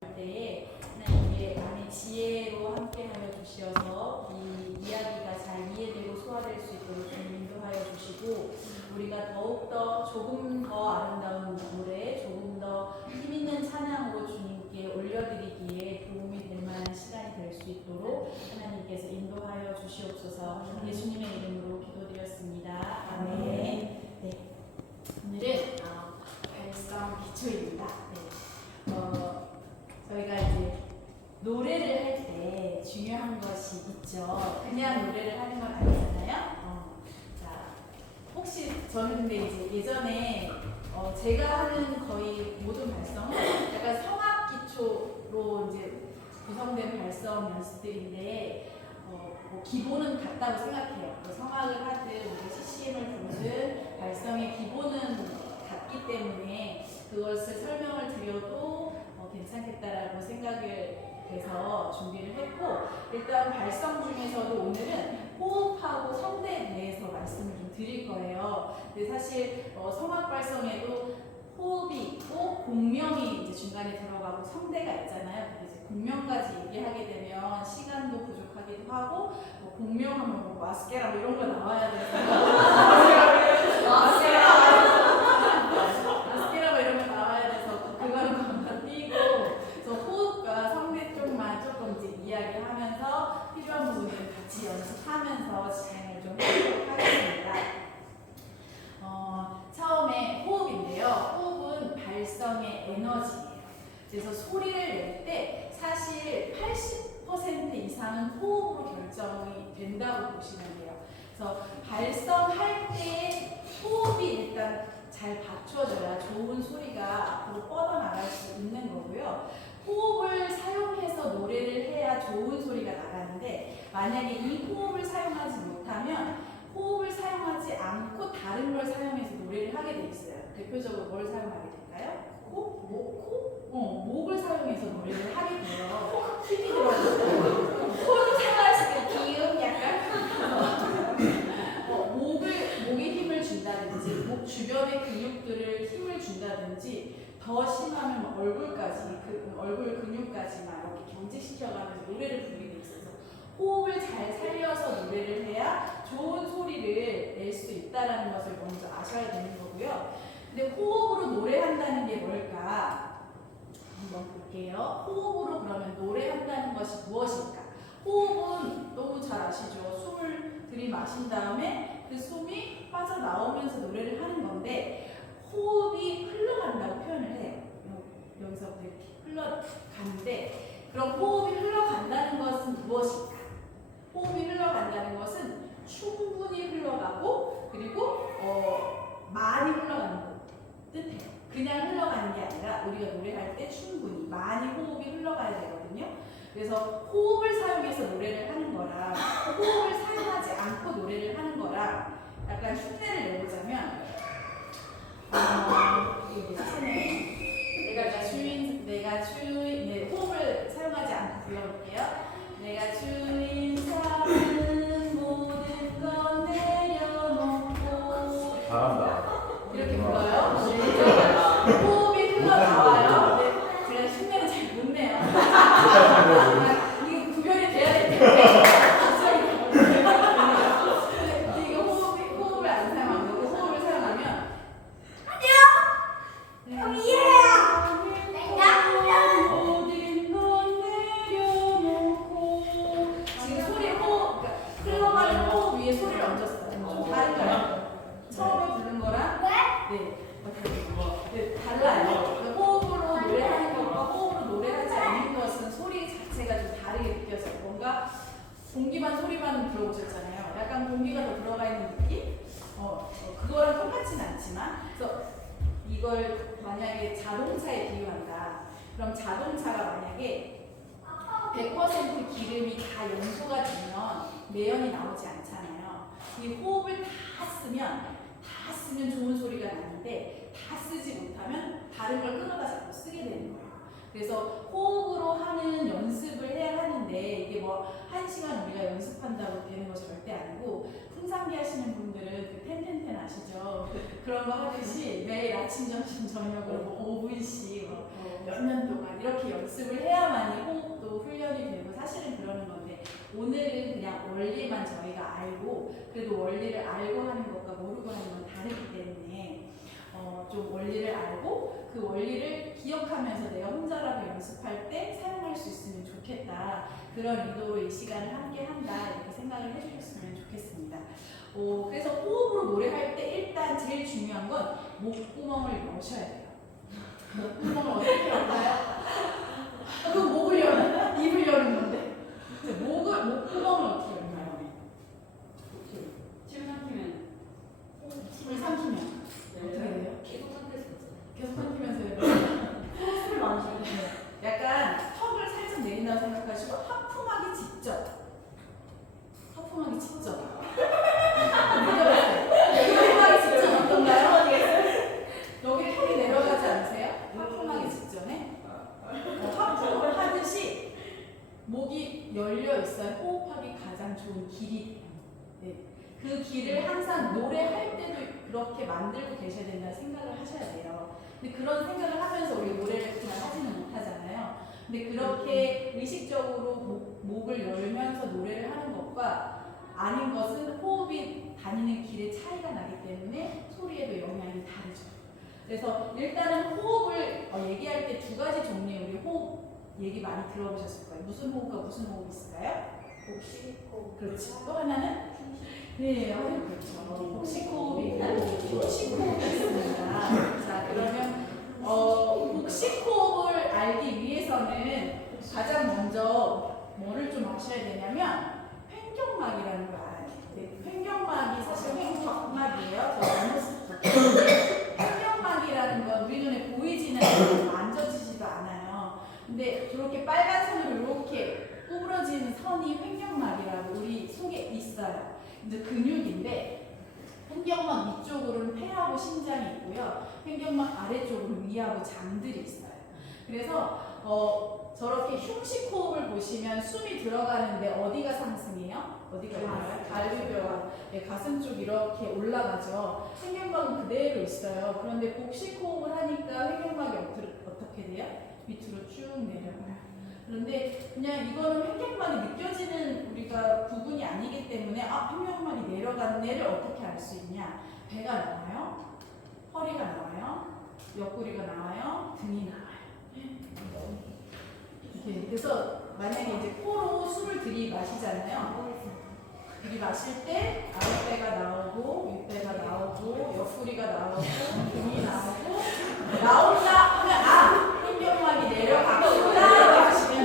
때에 하나님의 남의 지혜로 함께하여 주시어서 이 이야기가 잘 이해되고 소화될 수 있도록 좀 인도하여 주시고, 우리가 더욱더 조금 더 아름다운 노래, 조금 더 힘있는 찬양으로 주님께 올려드리기에 도움이 될 만한 시간이 될 수 있도록 하나님께서 인도하여 주시옵소서. 예수님의 이름으로 기도드렸습니다. 아멘. 네. 오늘은 발성 기초입니다. 네. 저희가 이제 노래를 할 때 중요한 것이 있죠. 그냥 노래를 하는 건 아니잖아요. 자, 혹시 저는 근데 이제 예전에 제가 하는 거의 모든 발성은 약간 성악 기초로 이제 구성된 발성 연습들인데, 뭐 기본은 같다고 생각해요. 성악을 하든 우리 CCM을 부르든 발성의 기본은 같기 때문에 그것을 설명을 드려도 괜찮겠다라고 생각을 해서 준비를 했고, 일단 발성 중에서도 오늘은 호흡하고 성대에 대해서 말씀을 좀 드릴 거예요. 근데 사실 성악 발성에도 호흡이 있고 공명이 이제 중간에 들어가고 성대가 있잖아요. 근데 이제 공명까지 얘기하게 되면 시간도 부족하기도 하고, 공명하면 뭐 마스케라 뭐 이런 거 나와야 돼서 마스케라 뭐 이런 거 나와야 돼서 그거는 건너뛰고, 그래서 호흡과 성대 쪽만 조금 이제 이야기하면서 필요한 부분을 같이 연습하면서 진행을 좀 해보도록 하겠습니다. 처음에 호흡인데요. 호흡은 발성의 에너지예요. 그래서 소리를 낼 때 사실 80% 이상은 호흡으로 결정이 된다고 보시면 돼요. 그래서 발성할 때 호흡이 일단 잘 받쳐줘야 좋은 소리가 앞으로 뻗어나갈 수 있는 거고요. 호흡을 사용해서 노래를 해야 좋은 소리가 나가는데, 만약에 이 호흡을 사용하지 못하면 호흡을 사용하지 않고 다른 걸 사용해서 노래를 하게 돼 있어요. 대표적으로 뭘 사용하게 될까요? 코? 목? 목을 사용해서 노래를 하게 돼요. 힘이 들어가요. 코를 사용했을 때 기음 약간 목에 힘을 준다든지 목 주변의 근육들을 힘을 준다든지, 더 심하면 얼굴까지, 얼굴 근육까지 막 이렇게 경직시켜가면서 노래를 부르게 돼 있어요. 호흡을 잘 살려서 노래를 해야 좋은 소리를 낼 수 있다는 것을 먼저 아셔야 되는 거고요. 근데 호흡으로 노래한다는 게 뭘까? 한번 볼게요. 호흡으로 그러면 노래한다는 것이 무엇일까? 호흡은 너무 잘 아시죠? 숨을 들이마신 다음에 그 숨이 빠져나오면서 노래를 하는 건데, 호흡이 흘러간다고 표현을 해요. 여기서부터 이렇게 흘러가는데, 그럼 호흡이 흘러간다는 것은 무엇일까? 호흡이 흘러간다는 것은 충분히 흘러가고, 그리고 많이 흘러가는 뜻해요. 그냥 흘러가는 게 아니라 우리가 노래할 때 충분히 많이 호흡이 흘러가야 되거든요. 그래서 호흡을 사용해서 노래를 하는 거랑 호흡을 사용하지 않고 노래를 하는 거랑 약간 흉내를 내보자면, 이게 쓰네. 내가 주인, 네, 호흡을 사용하지 않고 불러볼게요. 내가 주인 삼는 모든 건 내려놓고. 잘한다. 이렇게 불러요. 호흡이 흘러나와요. 근데 제가 흉내를 잘 못 내요. 이게 구별이 돼야 되기 때문에. 근데 이거 호흡을 안 사용하고 호흡을 사용하면 지금 소리 호흡, 그러니까 흘러가는 호흡 위에 소리를 얹었어요. 좀 다른가요? 처음에 부른 거랑 네, 달라요. 그러니까 호흡으로 노래하는 것과 호흡으로 노래하지 않는 것은 소리 자체가 좀 다르게 느껴져요. 뭔가 공기만 소리만 들어보셨잖아요. 약간 공기가 더 들어가 있는 느낌? 그거랑 똑같진 않지만, 그래서 이걸 만약에 자동차에 비유한다. 그럼 자동차가 만약에 100% 기름이 다 연소가 되면 내연이 나오지 않잖아요. 이 호흡을 다 쓰면 좋은 소리가 나는데, 다 쓰지 못하면 다른 걸 끊어다 자꾸 쓰게 되는 거예요. 그래서 호흡으로 하는 연습을 해야 하는데 이게 뭐 1시간 우리가 연습한다고 되는 거 절대 아니고 풍산기 하시는 분들은 그 텐텐텐 아시죠? 그런 거 하듯이 매일 아침, 점심, 저녁으로 뭐 5분씩 몇 년 동안 이렇게 연습을 해야만이 호흡도 훈련이 되고 사실은 그러는 건데 오늘은 그냥 원리만 저희가 알고 그래도 원리를 알고 하는 것과 모르고 하는 건 다르기 때문에 좀 원리를 알고 그 원리를 기억하면서 내가 혼자라도 연습할 때 사용할 수 있으면 좋겠다. 그런 의도로 이 시간을 함께 한다. 이렇게 생각을 해주셨으면 좋겠습니다. 그래서 호흡으로 노래할 때 일단 제일 중요한 건 목구멍을 여셔야 돼요. 목구멍을 어떻게 열까요? 그럼 목을 여는, 입을 여는 건데. 목구멍을 어떻게 열까요? 침을 삼키면 침을 삼키면. 어떻게 돼요? 계속 삼킬 수 있어요. 계속 삼키면서 숨을 많이 쉬어요. 약간 턱을 살짝 내린다고 생각하시고 하품하기 직전. 하품하기 직전. 하품하기 직전 어떤가요? 여기 턱이 내려가지 않으세요? 하품하기 직전에 하품을 하듯이 목이 열려 있어야 호흡하기 가장 좋은 길이 돼요. 네. 그 길을 항상 노래할 때도 그렇게 만들고 계셔야 된다는 생각을 하셔야 돼요. 근데 그런 생각을 하면서 우리 노래를 잘 하지는 못하잖아요. 근데 그렇게 의식적으로 목을 열면서 노래를 하는 것과 아닌 것은 호흡이 다니는 길의 차이가 나기 때문에 소리에도 영향이 다르죠. 그래서 일단은 호흡을 얘기할 때 두 가지 종류의 우리 호흡 얘기 많이 들어보셨을 거예요. 무슨 호흡과 무슨 호흡이 있을까요? 복식호흡. 그렇지. 또 하나는? 네, 그렇죠. 복식호흡이 있고 휴식호흡이 있습니다. 자, 그러면 복식호흡을 알기 위해서는 가장 먼저 뭐를 좀 아셔야 되냐면 횡격막이라는 걸 알아야 돼요. 네, 횡격막이 사실 횡격막이에요. 저 나눴을 횡격막이라는 건 우리 눈에 보이지는 않고 만져지지도 않아요. 근데 저렇게 빨간 선으로 이렇게 구부러지는 선이 횡격막이라고 우리 속에 있어요. 이제 근육인데 횡격막 위쪽으로는 폐하고 심장이 있고요. 횡격막 아래쪽으로는 위하고 장들이 있어요. 그래서 저렇게 흉식호흡을 보시면 숨이 들어가는데 어디가 상승해요? 어디가 올라가요? 갈비뼈가 네, 가슴 쪽 이렇게 올라가죠. 횡격막은 그대로 있어요. 그런데 복식호흡을 하니까 횡격막이 어떻게 돼요? 밑으로 쭉 내려가요. 그런데 그냥 이거는 횡격막이 느껴지는 우리가 부분이 아니기 때문에 횡격막이 내려갔네를 어떻게 알 수 있냐? 배가 나와요? 허리가 나와요? 옆구리가 나와요? 등이 나와요. 이렇게. 그래서 만약에 이제 코로 숨을 들이마시잖아요. 들이마실 때 아랫배가 나오고 윗배가 나오고 옆구리가 나오고 등이 나오고 나온다 하면 횡격막이 내려갔구나 하시면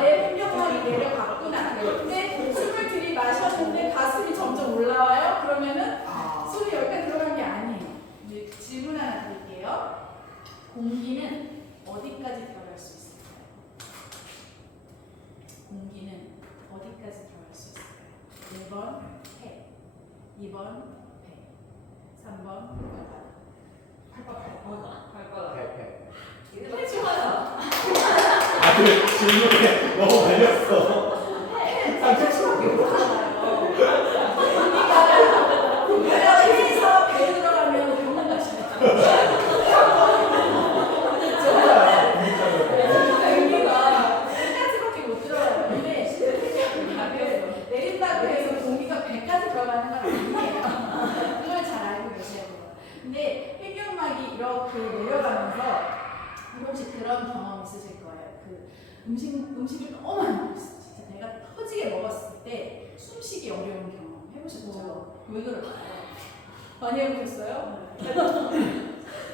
내 횡격막이 내려갔구나. 근데 숨을 들이마셨는데 가슴이 점점 올라와요. 그러면은 숨이 여기까지 들어간 게 아니에요. 이제 질문 하나 드릴게요. 공기는 어디까지 들어갈 수 있을까요? 공기는 어디까지 들어갈 수 있을까요? 1번 폐, 2번 배, 3번 발바닥. 폐 좋아요. 질문에 너무 걸렸어. 공기가 폐에서 배에 들어가면 병원 가시면 배까지밖에 못 들어가요. 근데 내린다고 해서 공기가 배까지 들어가는 건 아니에요. 그걸 잘 알고 계셔야 돼요. 근데 횡격막이 이렇게 내려가면서 혹시 그런 경험 있으실 거예요. 그 음식을 너무 많이 먹었어요. 진짜 배가 터지게 먹었을 때 숨쉬기 어려운 경험 해보셨죠? 왜 그럴까요? 많이 해보셨어요?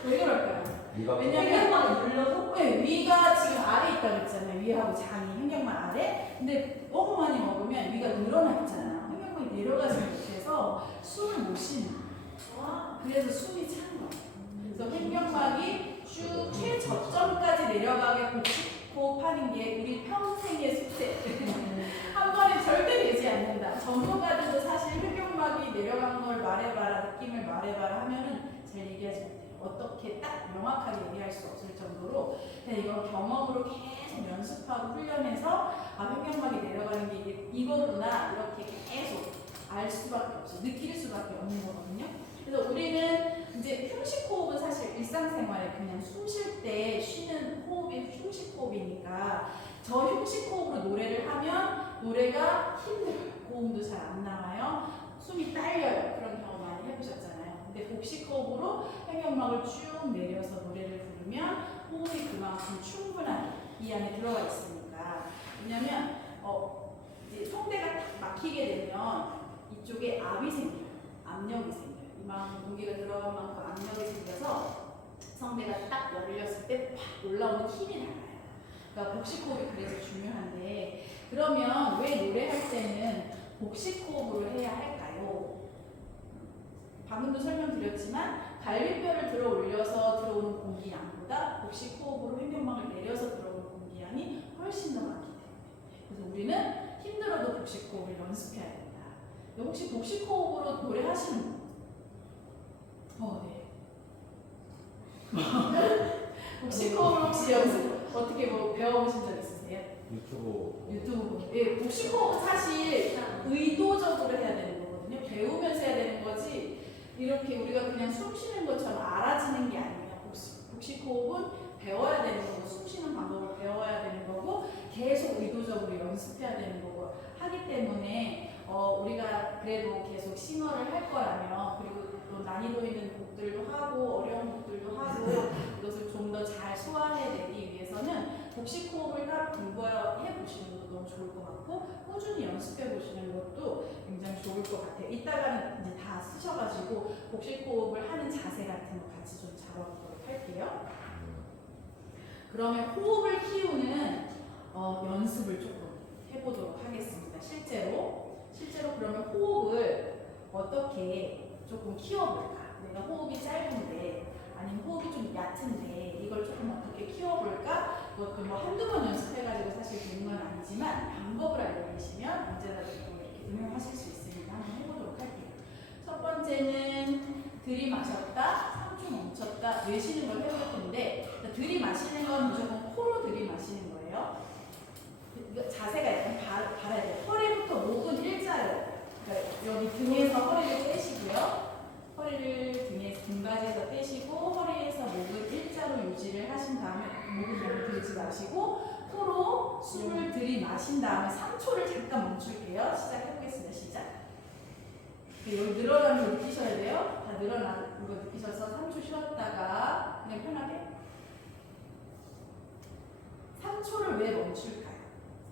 왜 그럴까요? 왜냐면 횡격막이 눌려서? 네, 위가 지금 아래 있다고 했잖아요. 위하고 장이 횡격막 아래. 근데 너무 많이 먹으면 위가 늘어나 있잖아요. 횡격막이 내려가지 못해서 숨을 못 쉬는 거예요. 그래서 숨이 찬 거예요. 그래서 횡격막이 쭉 최저점까지 내려가게 복식호흡하는 게 우리 평생의 숙제. 한 번에 절대 되지 않는다. 전문가들도 사실 횡격막이 내려간 걸 말해봐라, 느낌을 말해봐라 하면은 잘 얘기하지 못해요. 어떻게 딱 명확하게 얘기할 수 없을 정도로 그냥 이걸 경험으로 계속 연습하고 훈련해서 횡격막이 내려가는 게 이거구나 이렇게 계속 알 수밖에 없어 느낄 수밖에 없는 거거든요. 그래서 우리는 이제 휴식 호흡은 사실 일상생활에 그냥 숨 쉴 때 쉬는 호흡이 휴식 호흡이니까 저 휴식 호흡으로 노래를 하면 노래가 힘들어요. 고음도 잘 안 나와요. 숨이 딸려요. 그런 경험 많이 해보셨잖아요. 근데 복식 호흡으로 횡격막을 쭉 내려서 노래를 부르면 호흡이 그만큼 충분하게 이 안에 들어가 있으니까. 왜냐면 이제 성대가 딱 막히게 되면 이쪽에 압이 생겨요. 압력이 생겨요. 이만큼 공기가 들어간 만큼 압력이 생겨서 성대가 딱 열렸을 때 팍 올라오는 힘이 달라요. 그러니까 복식 호흡이 그래서 중요한데 그러면 왜 노래할 때는 복식 호흡으로 해야 할까요? 방금도 설명드렸지만 갈비뼈를 들어 올려서 들어오는 공기양보다 복식 호흡으로 횡격막을 내려서 들어오는 공기양이 훨씬 더 많기 때문에 그래서 우리는 힘들어도 복식 호흡을 연습해야 된다. 혹시 복식 호흡으로 노래하시는 분? 네. 복식 호흡을 혹시 연습 어떻게 뭐 배워보신 적 있으세요? 유튜브. 예, 복식 호흡은 사실 의도적으로 해야 되는 거거든요. 배우면서 해야 되는 거지 이렇게 우리가 그냥 숨 쉬는 것처럼 알아지는 게 아니에요. 복식 호흡은 배워야 되는 거고 숨 쉬는 방법을 배워야 되는 거고 계속 의도적으로 연습해야 되는 거고 하기 때문에 우리가 그래도 계속 싱어를 할 거라면 그리고 또 난이도 있는 곡들도 하고 어려운 곡들도 하고 이것을 좀 더 잘 소화해내기 위해서는 복식 호흡을 따로 공부해 보시는 것도 너무 좋을 것 같고 꾸준히 연습해 보시는 것도 굉장히 좋을 것 같아요. 이따가는 이제 다 쓰셔가지고 복식 호흡을 하는 자세 같은 거 같이 좀 잡아보도록 할게요. 그러면 호흡을 키우는 연습을 조금 해보도록 하겠습니다. 실제로 그러면 호흡을 어떻게 조금 키워볼까? 내가 호흡이 짧은데 아니면 호흡이 좀 얕은데 이걸 조금 어떻게 키워볼까? 그것도 뭐 한두 번 연습해가지고 사실 되는 건 아니지만 방법을 알고 계시면 언제라도 이렇게 응용하실 수 있으니까 한번 해보도록 할게요. 첫 번째는 들이마셨다, 3초 멈췄다, 내쉬는 걸 해볼 텐데 들이마시는 건 무조건 코로 들이마시는 거예요. 자세가 약간 달아야 돼요. 허리부터 목은 일자로 그러니까 여기 등에서 허리를 떼시고요. 허리를 등받이에서 떼시고 허리에서 목을 일자로 유지를 하신 다음에 목을 너무 들지 마시고 코로 숨을 들이마신 다음에 3초를 잠깐 멈출게요. 시작해보겠습니다. 시작. 여기 늘어나는 거 느끼셔야 돼요. 다 늘어나는 거 느끼셔서 3초 쉬었다가 그냥 편하게 3초를 왜 멈출까요?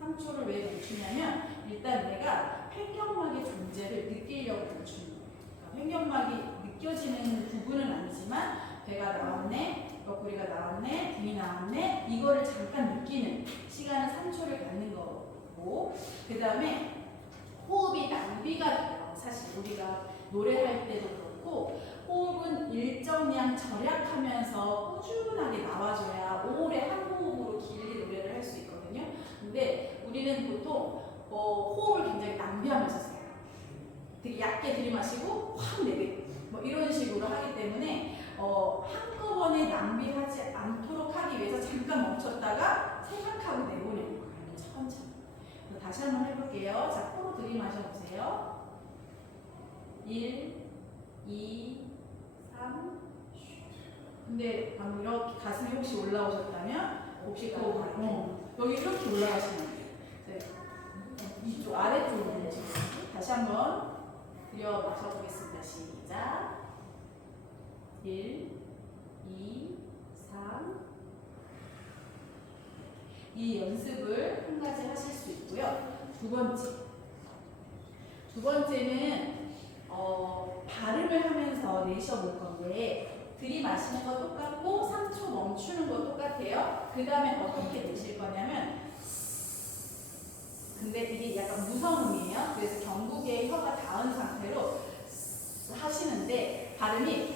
3초를 왜 멈추냐면 일단 내가 횡격막의 존재를 느끼려고 멈추는 거예요. 횡격막이 느껴지는 부분은 아니지만 배가 나왔네, 옆구리가 나왔네, 등이 나왔네 이거를 잠깐 느끼는 시간은 3초를 갖는 거고 그 다음에 호흡이 낭비가 돼요. 사실 우리가 노래할 때도 그렇고 호흡은 일정량 절약하면서 꾸준하게 나와줘야 오래 한 호흡으로 길게 노래를 할 수 있거든요. 근데 우리는 보통 호흡을 굉장히 낭비하면서 써요. 되게 얕게 들이마시고 확 내뱉고 뭐 이런 식으로 하기 때문에 한꺼번에 낭비하지 않도록 하기 위해서 잠깐 멈췄다가 생각하고 내보내는 거예요. 천천히. 다시 한번 해볼게요. 자, 코로 들이마셔 보세요. 1, 2, 3. 근데 방금 이렇게 가슴이 혹시 올라오셨다면 복식 호흡 여기 이렇게 올라가시면 돼요. 이쪽 아래쪽으로 움직여요. 다시 한번 들여 마셔보겠습니다. 시작. 1, 2, 3. 이 연습을 한 가지 하실 수 있고요. 두 번째는 발음을 하면서 내쉬어볼 건데 들이마시는 거 똑같고 3초 멈추는 거 똑같아요. 그 다음에 어떻게 내쉴 거냐면 근데 이게 약간 무성음이에요. 그래서 경국의 혀가 닿은 상태로 하시는데 발음이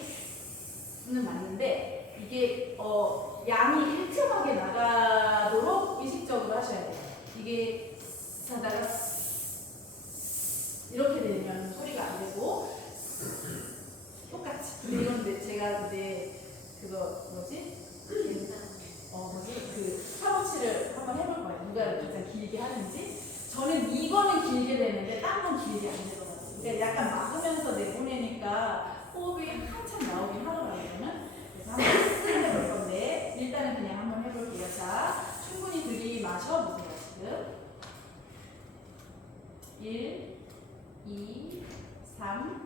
는 맞는데 이게 양이 일정하게 나가도록 의식적으로 하셔야 돼요. 이게 하다가 이렇게 되면 소리가 안 되고 똑같이. 그런데 제가 이제 그거 뭐지? 그 사고치를 한번 해볼 거예요. 누가 가장 길게 하는지. 저는 이거는 길게 되는데 딴 건 길게 안 되더라고요. 그러니까 약간 막으면서 내보내니까 호흡이 한참 나오긴 하더라고요. 저는. 그래서 한번 해볼 건데 일단은 그냥 한번 해볼게요. 자, 충분히 들이마셔보세요. 지금 1, 2, 3.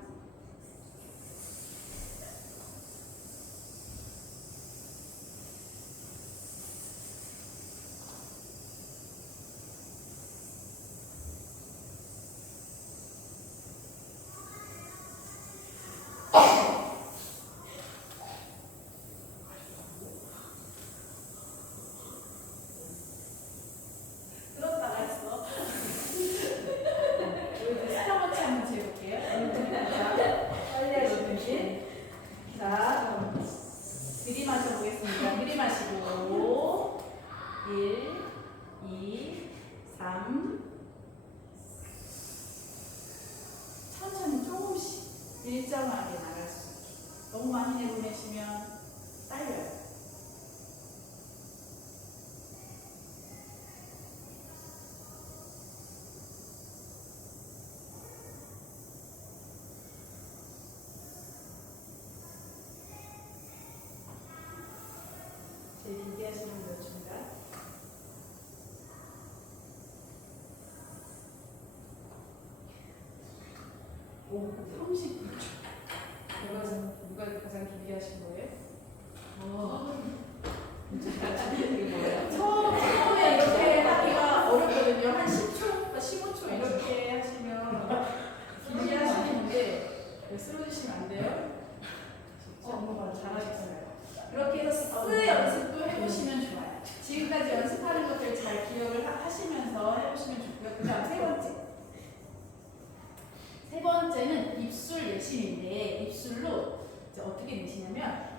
들었다가 했어. 여기 스타워치 한번 재볼게요. 빨리 하시든지. 자, 들이마셔보겠습니다. 들이마시고 1, 2, 3. 천천히 조금씩 일정하게 나갈 수 있게. 너무 많이 내보내시면 딸려요. 제일 길게 하시는 몇 초인가? 오, 36초. 누가 가장 길게 하신 거예요? 처음에 이렇게 하기가 어렵거든요. 한 10초, 15초 이렇게 하시면 길게 하시는데 쓰러지시면 안 돼요? 잘하셨어요. 그렇게 해서 스 연습도 해보시면 좋아요. 지금까지 연습하는 것들 잘 기억을 하시면서 해보시면 좋고요. 그 다음 세 번째. 세 번째는 입술 내쉬는데 입술로 이제 어떻게 내쉬냐면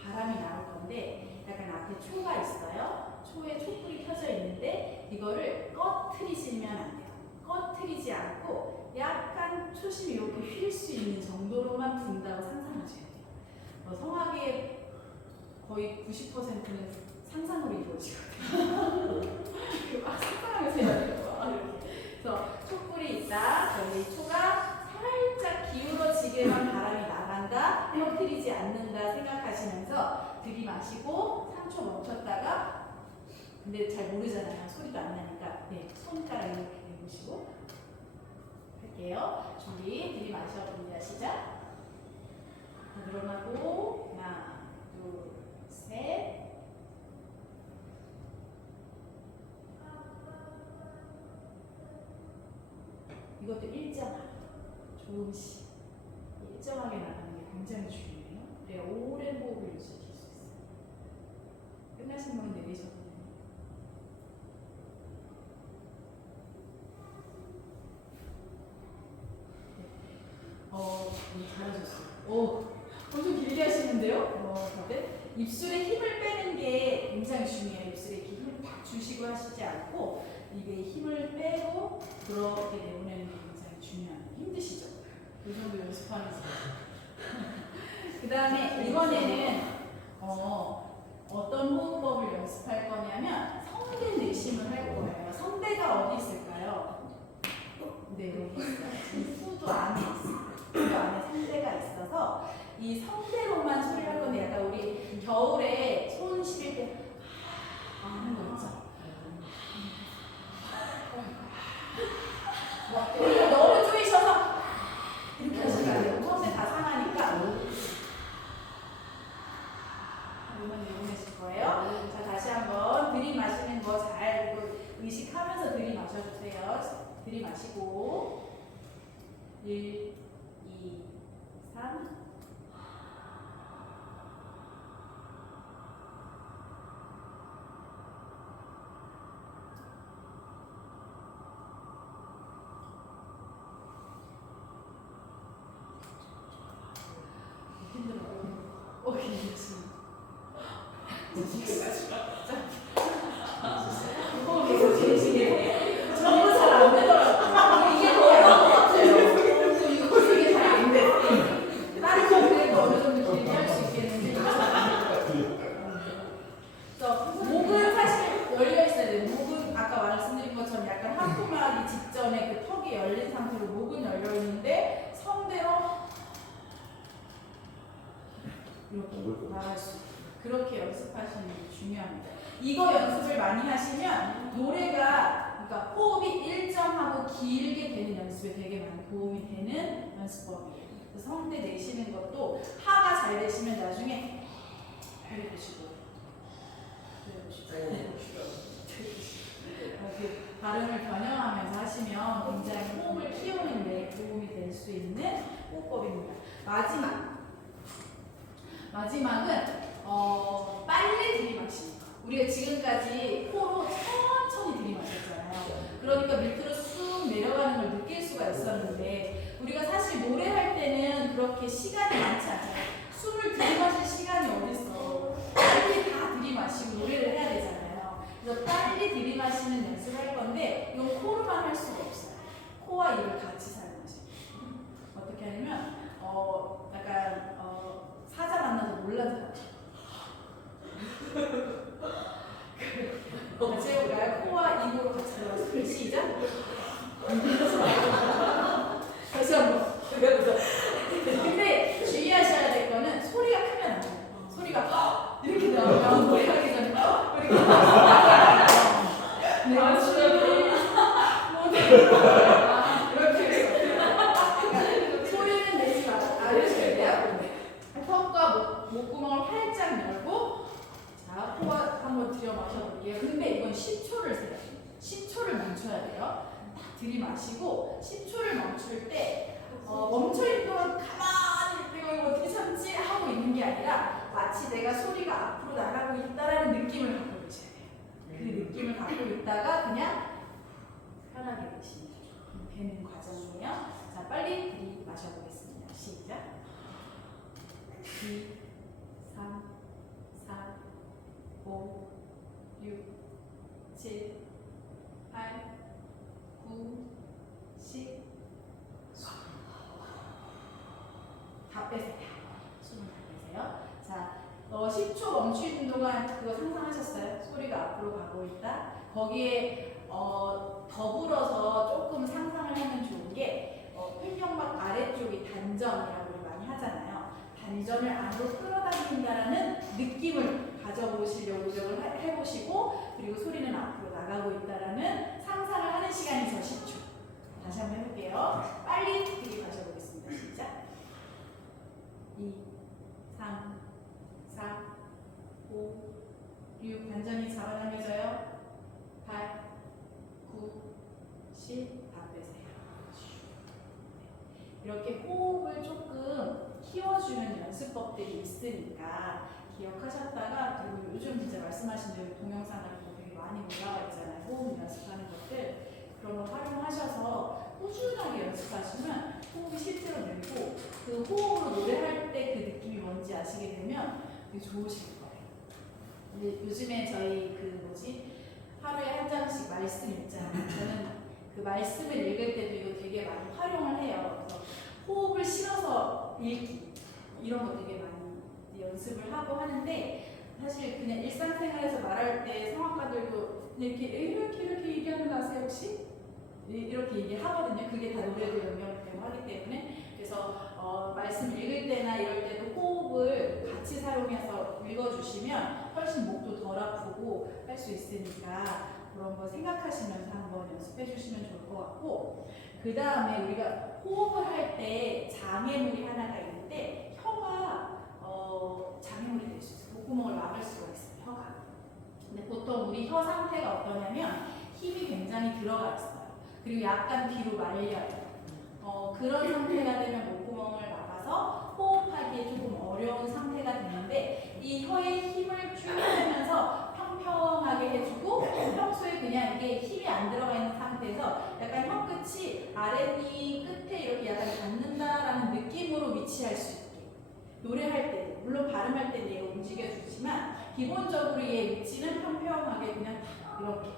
바람이 나올 건데 약간 앞에 초가 있어요. 초에 촛불이 켜져 있는데 이거를 꺼트리시면 안 돼요. 꺼트리지 않고 약간 초심이 이렇게 휠 수 있는 정도로만 분다고 상상하셔야 돼요. 성악의 거의 90%는 상상으로 이루어지거든요. 막 상상하면서 해야 돼요. 그래서 촛불이 있다. 여기 초가 살짝 기울어지게만 바람이 나간다. 꺼트리지 않는다 생각하시면서 들이마시고 3초 멈췄다가 근데 잘 모르잖아요. 소리도 안 나니까 네, 손가락 이렇게 내보시고 할게요. 준비. 들이마셔봅니다. 시작. 늘어나고 하나, 둘, 셋. 이것도 일정하게 조금씩 일정하게 나가는 게 굉장히 중요해요. 그래야 오랜 호흡을 유지할 수 있어요. 끝나신 분 내리셨거든요. 잘하셨어요. 엄청 길게 하시는데요? 다들 입술에 힘을 빼는 게 굉장히 중요해요. 입술에 이렇게 힘을 딱 주시고 하시지 않고 입에 힘을 빼고 그렇게 내보내는 게 굉장히 중요해요. 힘드시죠? 이 정도 연습하면서. 그 다음에 이번에는 어떤 호흡법을 연습할 거냐면 성대 내심을 할 거예요. 성대가 어디 있을까요? 네, 여기 있어요. 후두 안에 있어요. 후두 안에 성대가 있어서 이 성대로만 소리를 할 건데 약간 우리 겨울에 손 시릴 때 하는 거 있죠? 너무 쪼이셔서 이렇게 하시면 안 돼요. 성대 다 상하니까 이번 내보내실 거예요. 자, 다시 한번 들이마시는 거 잘 의식하면서 들이마셔주세요. 들이마시고 1, 2, 3. 힘들어요. 힘들었습니다. 계속 계시네. 너무 잘 안 되더라고요. 이게 더 어려운 것 같아요. 이게 잘 안 돼. 다른 건 그래도 어느 정도 길게 할 수 있겠는데 나갈 수 있게 그렇게 연습하시는 게 중요합니다. 이거 연습을 많이 하시면 노래가 그러니까 호흡이 일정하고 길게 되는 연습에 되게 많이 도움이 되는 연습법이에요. 그래서 성대 내쉬는 것도 하가 잘 되시면 나중에 해보시고 이렇게 발음을 변형하면서 하시면 굉장히 호흡을 키우는 데 도움이 될 수 있는 호흡법입니다. 마지막은 빨리 들이마시는 거. 우리가 지금까지 코로 천천히 들이마셨잖아요. 그러니까 밑으로 쑥 내려가는 걸 느낄 수가 있었는데 우리가 사실 노래할 때는 그렇게 시간이 많지 않아요. 숨을 들이마실 시간이 어딨어. 빨리 다 들이마시고 노래를 해야 되잖아요. 그래서 빨리 들이마시는 연습을 할 건데 이건 코로만 할 수가 없어요. 코와 입을 같이 사용하시고 어떻게 하냐면 약간 사자 만나서 놀라는 거 같이 해볼까요? 코와 입으로 같이 들어가서 시작! 다시 한번 근데 주의하셔야 될 거는 소리가 크면 안 돼요. 소리가 이렇게 나오면 노래 하기 전에 이렇게 이렇게 소리는 내지 않으셔야 돼요. 턱과 목구멍을 활짝 열고 자, 코와 한번 들여 마셔볼게요. 근데 이건 10초를 세요. 10초를 멈춰야 돼요. 딱 들이마시고 10초를 멈출 때 멈춰있는 동안 가만히 이거 어떻게 참지? 하고 있는 게 아니라 마치 내가 소리가 앞으로 나가고 있다라는 느낌을 갖고 계셔야 돼요. 그 느낌을 갖고 있다가 그냥 편하게 되시면 되는 과정이에요. 자, 빨리 들이마셔보겠습니다. 시작! 2, 3, 4, 5, 6, 7, 8, 9, 10. 다 빼세요. 숨을 다 빼세요. 자, 10초 멈추는 동안 그거 상상하셨어요? 소리가 앞으로 가고 있다. 거기에 더불어서 조금 상상을 하면 좋은 게 횡격막 아래쪽이 단전이라고 우리 많이 하잖아요. 단전을 안으로 끌어당긴다라는 느낌을 가져보시려고 노력을 해보시고 그리고 소리는 앞으로 나가고 있다라는 상상을 하는 시간이 저 10초. 다시 한번 해볼게요. 빨리 들이마셔보겠습니다. 시작. 2, 3, 4, 5, 6 단전이 잡아당겨져요. 8, 9, 10 다 빼세요. 이렇게 호흡을 조금 키워주는 연습법들이 있으니까 기억하셨다가 그리고 요즘 진짜 말씀하신 대로 동영상 같은 거 되게 많이 올라와 있잖아요. 호흡 연습하는 것들 그런 거 활용하셔서 꾸준하게 연습하시면 호흡이 실제로 늘고 그 호흡으로 노래할 때 그 느낌이 뭔지 아시게 되면 되게 좋으실 거예요. 근데 요즘에 저희 하루에 한 장씩 말씀 읽잖아요. 저는 그 말씀을 읽을 때도 이거 되게 많이 활용을 해요. 그래서 호흡을 실어서 읽기 이런 거 되게 많이 연습을 하고 하는데 사실 그냥 일상생활에서 말할 때 성악가들도 이렇게 얘기하는 거 아세요 혹시? 이렇게 얘기하거든요. 그게 다 노래도 연결되고 하기 때문에 그래서 말씀 읽을 때나 이럴 때도 호흡을 같이 사용해서 읽어주시면 훨씬 목도 덜 아프고 할 수 있으니까 그런 거 생각하시면서 한번 연습해 주시면 좋을 것 같고 그 다음에 우리가 호흡을 할 때 장애물이 하나가 있는데 혀가 장애물이 될 수 있어요. 목구멍을 막을 수가 있어요. 혀가. 근데 보통 우리 혀 상태가 어떠냐면 힘이 굉장히 들어가 있어요. 그리고 약간 뒤로 말려요. 그런 상태가 되면 목구멍을 막아서 호흡하기에 조금 어려운 상태가 되는데 이 혀에 힘을 쭉 주면서 평평하게 해주고 평소에 그냥 이게 힘이 안 들어가 있는 상태에서 약간 혀 끝이 아랫니 끝에 이렇게 약간 닿는다라는 느낌으로 위치할 수 있게 노래할 때 물론 발음할 때는 얘가 움직여주지만 기본적으로 얘의 위치는 평평하게 그냥 이렇게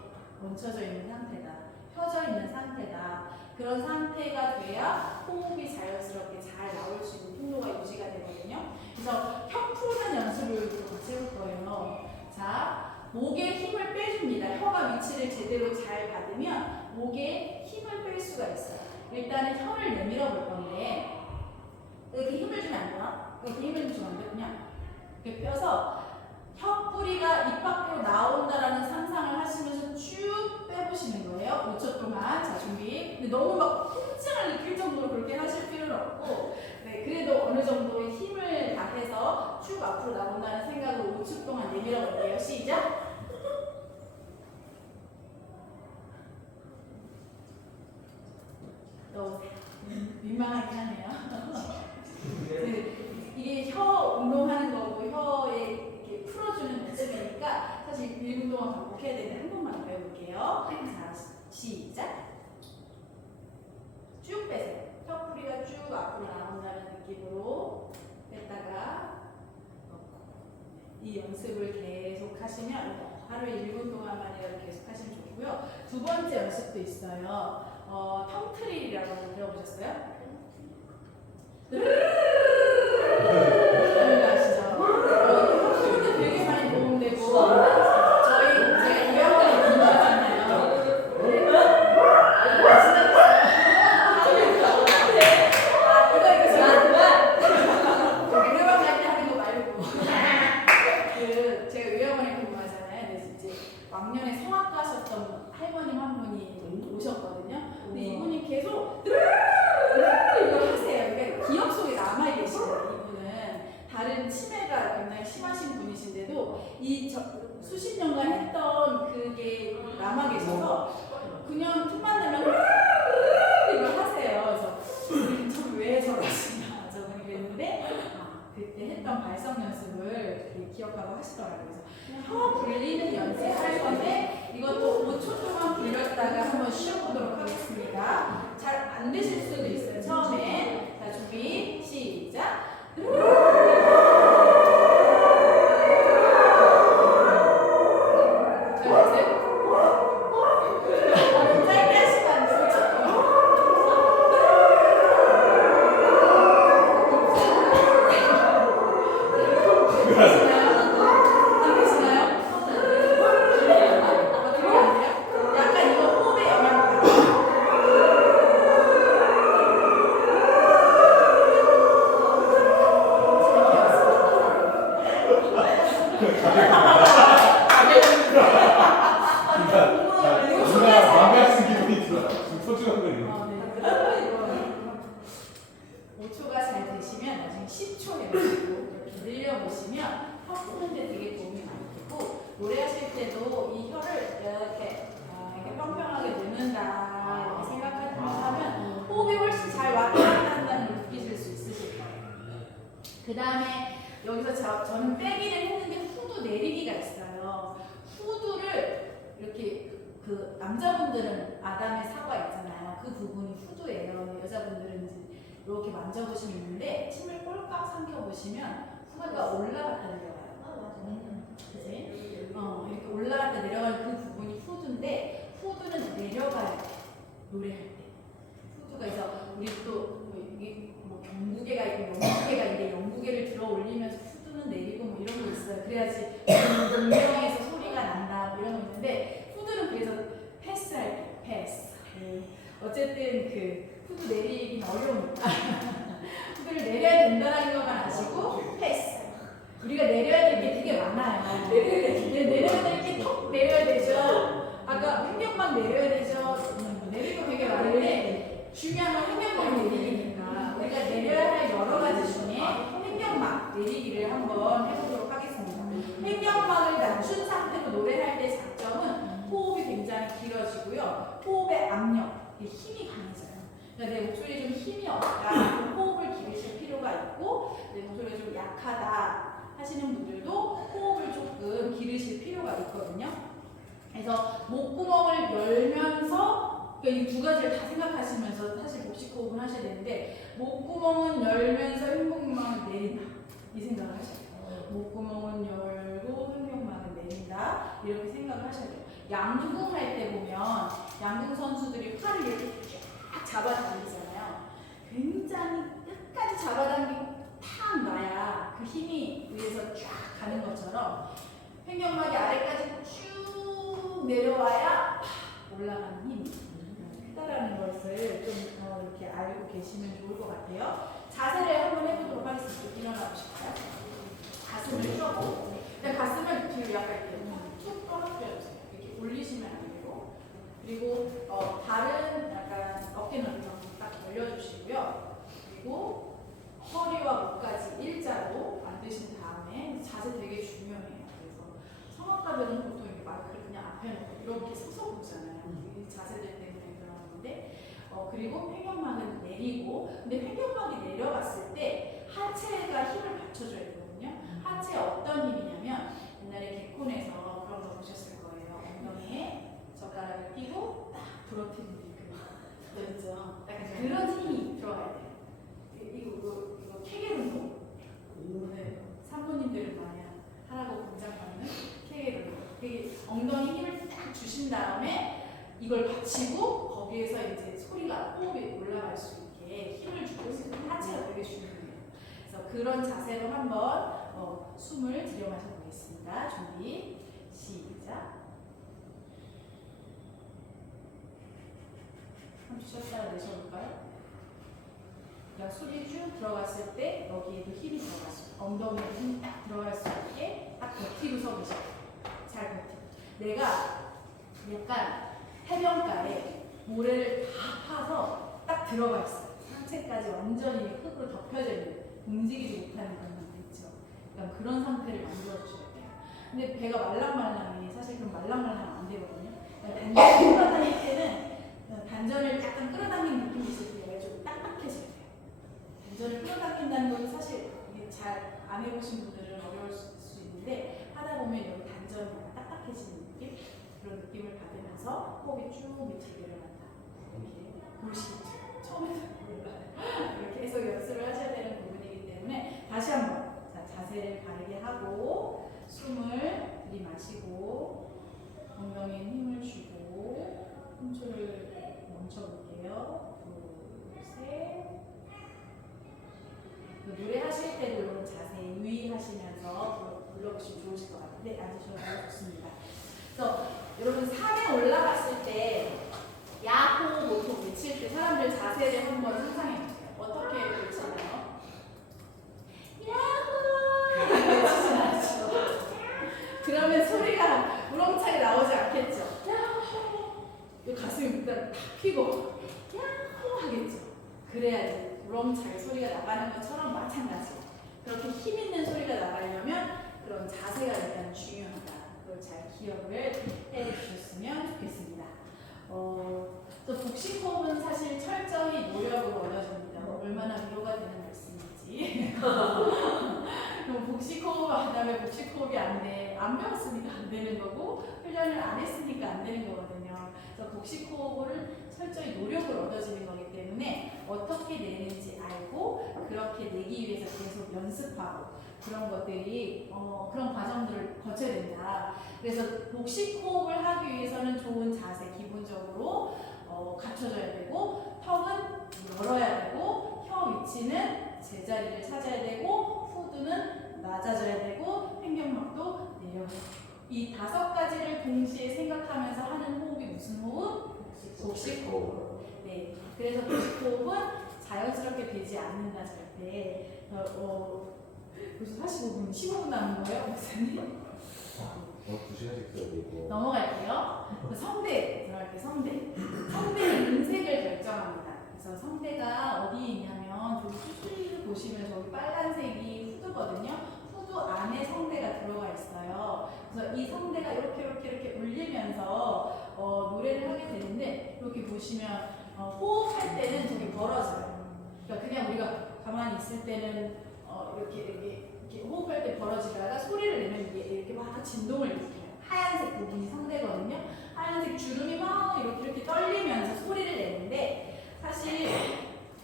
얹혀져 있는 상태다. 펴져 있는 상태다. 그런 상태가 돼야 호흡이 자연스럽게 잘 나올 수 있는 통로가 유지가 되거든요. 그래서 혀 푸는 연습을 같이 해볼 거예요. 자, 목에 힘을 빼줍니다. 혀가 위치를 제대로 잘 받으면 목에 힘을 뺄 수가 있어요. 일단은 혀를 내밀어 볼 건데 이렇게 힘을 주면 안 돼요? 이렇게 힘을 주면 안 돼요? 그냥 이렇게 펴서 혀뿌리가 입 밖으로 나온다라는 상상을 하시면서 쭉 빼보시는 거예요. 5초 동안. 자, 준비. 근데 너무 막 통증을 느낄 정도로 그렇게 하실 필요는 없고, 네, 그래도 어느 정도의 힘을 다해서 쭉 앞으로 나온다는 생각으로 5초 동안 내밀어 볼게요. 시작. 민망하긴 하네요. 이게 혀 운동하는 거고 혀에 이렇게 풀어주는 모습이니까 사실 1분 동안 반복해야 되는데 한 번만 더 해볼게요. 자, 시작. 쭉 빼세요. 혀뿌리가 쭉 앞으로 나온다는 느낌으로 뺐다가 넣고. 이 연습을 계속 하시면 하루에 1분 동안만이라도 계속 하시면 좋고요. 두 번째 연습도 있어요. 텅트릴이라고 들어보셨어요? 아시죠? 혀푸는데 되게 많이 도움되고 제가 유형을 공부하잖아요. 노래방 갈 때 하는 거 말고 제가 요양원에 근무하잖아요. 그래서 이제 왕년에 성악가 하셨던 할머님 한 분이 오셨거든요. 근데 이분이 계속 이거 하세요. 그러니까 기억 속에 남아 계시거든요. 이분은 다른 치매가 굉장히 심하신 분이신데도 수십 년간 했던 그게 남아 계셔서 그냥 틈만 나면 이걸 하세요. 그래서 저를 왜 저러시나 저분이 그랬는데 그때 했던 발성 연습을 기억하고 하시더라고요. 그래서 혀 불리는 연습할 건데 이것도 5초 동안 불렸다가 한번 쉬어보도록 하겠습니다. 잘 안 되실 수도 있어요. 처음에. 자, 준비 시작. 그 다음에 여기서 저는 빼기를 했는데 후두 내리기가 있어요. 후두를 이렇게 그 남자분들은 아담의 사과 있잖아요. 그 부분이 후두예요. 여자분들은 이제 이렇게 만져보시면 있는데 침을 꼴깍 삼켜보시면 후두가 올라갔다 내려가요. 그치? 이렇게 올라갔다 내려가는 그 부분이 후두인데 후두는 내려가요. 노래할 때. 후두가 그래서 우리 또 이게 경구개가 있고 영구개가 있는데 영구개를 들어 올리면서 후두는 내리고 뭐 이런 거 있어요. 그래야지 분명해서 소리가 난다 뭐 이런 거 있는데 후두는 그래서 패스할게요. 패스. 어쨌든 그 후두 내리기는 어려우니까 후두를 내려야 된다는 것만 아시고 패스. 우리가 내려야 될 게 되게 많아요. 내려야 될 게 턱 내려야 되죠. 아까 횡격막 내려야 되죠. 내릴 거 되게 많은데 중요한 건 횡격막 내리기니까 우리가 내려야 할 여러 가지 중에 횡격막 내리기를 한번 해보도록 하겠습니다. 횡격막을 낮춘 상태로 노래할 때 장점은 호흡이 굉장히 길어지고요. 호흡의 압력, 힘이 강해져요. 그러니까 내 목소리에 좀 힘이 없다, 호흡을 기르실 필요가 있고 내 목소리가 좀 약하다 하시는 분들도 호흡을 조금 기르실 필요가 있거든요. 그래서 목구멍을 열면서 이 두 가지를 다 생각하시면서 사실 복식 호흡을 하셔야 되는데 목구멍은 열면서 횡격막을 내린다 이 생각을 하셔야 돼요. 목구멍은 열고 횡격막을 내린다 이렇게 생각을 하셔야 돼요. 양궁 할 때 보면 양궁 선수들이 팔을 이렇게 쫙 잡아당기잖아요. 굉장히 끝까지 잡아당기고 탁 놔야 그 힘이 위에서 쫙 가는 것처럼 횡격막이 아래까지 쭉 내려와야 올라가는 힘이 크다라는 것을 좀 이렇게 알고 계시면 좋을 것 같아요. 자세를 한번 해보도록 하겠습니다. 일어나 보실까요? 가슴을 펴고 가슴을 뒤로 약간 이렇게 툭 떨어뜨려주세요. 이렇게 올리시면 안 되고 그리고 다른 약간 어깨 넓이만큼 딱 벌려주시고요. 그리고 허리와 목까지 일자로 만드신 다음에 자세 되게 중요해요. 그래서 성악가들은 보통 이렇게 마이크를 그냥 앞에 놓고 이렇게 서서 보잖아요. 이 자세들 때문에 그런 건데 그리고 횡격막은 내리고 근데 횡격막이 내려갔을 때 하체가 힘을 받쳐줘야 되거든요. 하체에 어떤 힘이냐면 옛날에 개콘에서 그런 거 보셨을 거예요. 엉덩이에 젓가락을 끼고 딱 부러뜨리는 그 있죠. 약간 그런 힘이 들어가야 돼요. 이거 케겔 운동. 네, 사모님들은 많이 하라고 권장받는 케겔 운동. 엉덩이 힘을 딱 주신 다음에 이걸 받치고 거기에서 이제 소리가 호흡이 올라갈 수 있게 힘을 주고 있어요. 하체가 되게 중요해요. 그래서 그런 자세로 한번 숨을 들여 마셔보겠습니다. 준비 시작. 한번 쉬었다가 내쉬어볼까요? 그러니까 소리 쭉 들어갔을 때 여기에도 힘이 들어갈 수 있고 엉덩이에도 힘이 딱 들어갈 수 있게 딱 버티고 서 계셔요. 잘 버티고. 내가 약간 해변가에 모래를 다 파서 딱 들어가 있어요. 상체까지 완전히 흙으로 덮여져 있는 움직이지 못하는 그런 상태 있죠. 그러니까 그런 상태를 만들어 주셔야 돼요. 근데 배가 말랑말랑해. 사실 그럼 말랑말랑 안 되거든요. 단전을 끌어당길 때는 단전을 약간 끌어당기는 느낌이 있을 때 좀 딱딱해져야 돼요. 단전을 끌어당긴다는 건 사실 이게 잘 안 해보신 분들은 어려울 수 있는데 하다 보면 여기 단전이 딱딱해지는 느낌? 그런 느낌을 받으면서 호흡이 쭉 밑으로 내려간다. 이렇게 보시겠죠? 처음에는 몰라요. 이렇게 계속 연습을 하셔야 되는 부분이기 때문에 다시 한번 자세를 바르게 하고 숨을 들이마시고 엉덩이에 힘을 주고 숨소리를 멈춰볼게요. 둘, 셋. 노래 하실 때도 이런 자세 유의하시면서 불러보시면 좋으실 것 같은데 앉으셔도 좋습니다. 그래서 여러분 산에 올라갔을 때 야호 보통 외칠 때 사람들 자세를 한번 상상해 보세요. 어떻게 외치나요? 야호 외치진 않죠. 그러면 소리가 우렁차게 나오지 않겠죠. 야호 이 가슴이 일단 탁 피고 야호 하겠죠. 그래야지 우렁차게 소리가 나가는 것처럼 마찬가지예요. 그렇게 힘 있는 소리가 나가려면 그런 자세가 일단 중요하다. 그걸 잘 기억을 해 주셨으면 좋겠습니다. 또 복식호흡은 사실 철저히 노력으로 얻어집니다. 얼마나 위로가 되는 말씀인지. 그럼 복식호흡 한 다음에 복식호흡이 안 돼. 안 배웠으니까 안 되는 거고 훈련을 안 했으니까 안 되는 거거든요. 그래서 복식호흡을 철저히 노력을 얻어지는 거기 때문에 어떻게 내는지 알고 그렇게 내기 위해서 계속 연습하고 그런 것들이 그런 과정들을 거쳐야 된다. 그래서 복식호흡을 하기 위해서는 좋은 자세 기본적으로 갖춰져야 되고 턱은 열어야 되고 혀 위치는 제자리를 찾아야 되고 후두는 낮아져야 되고 횡격막도 내려야 되고 이 5가지를 동시에 생각하면서 하는 호흡이 무슨 호흡? 복식호흡. 네, 그래서 복식호흡은 자연스럽게 되지 않는다 절대. 벌써 45분, 15분 남은 거예요, 박사님? 2시간씩 써야 되고. 넘어갈게요. 성대 들어갈게요. 성대는 음색을 결정합니다. 그래서 성대가 어디에 있냐면 저기 수술을 보시면 저기 빨간색이 후두거든요. 후두 안에 성대가 들어가 있어요. 그래서 이 성대가 이렇게 울리면서 노래를 하게 되는데 이렇게 보시면 호흡할 때는 되게 벌어져요. 그러니까 그냥 우리가 가만히 있을 때는 이렇게 호흡할 때 벌어지다가 소리를 내면 이렇게 막 진동을 일으켜요. 하얀색 부분이 성대거든요. 하얀색 주름이 막 이렇게 떨리면서 소리를 내는데 사실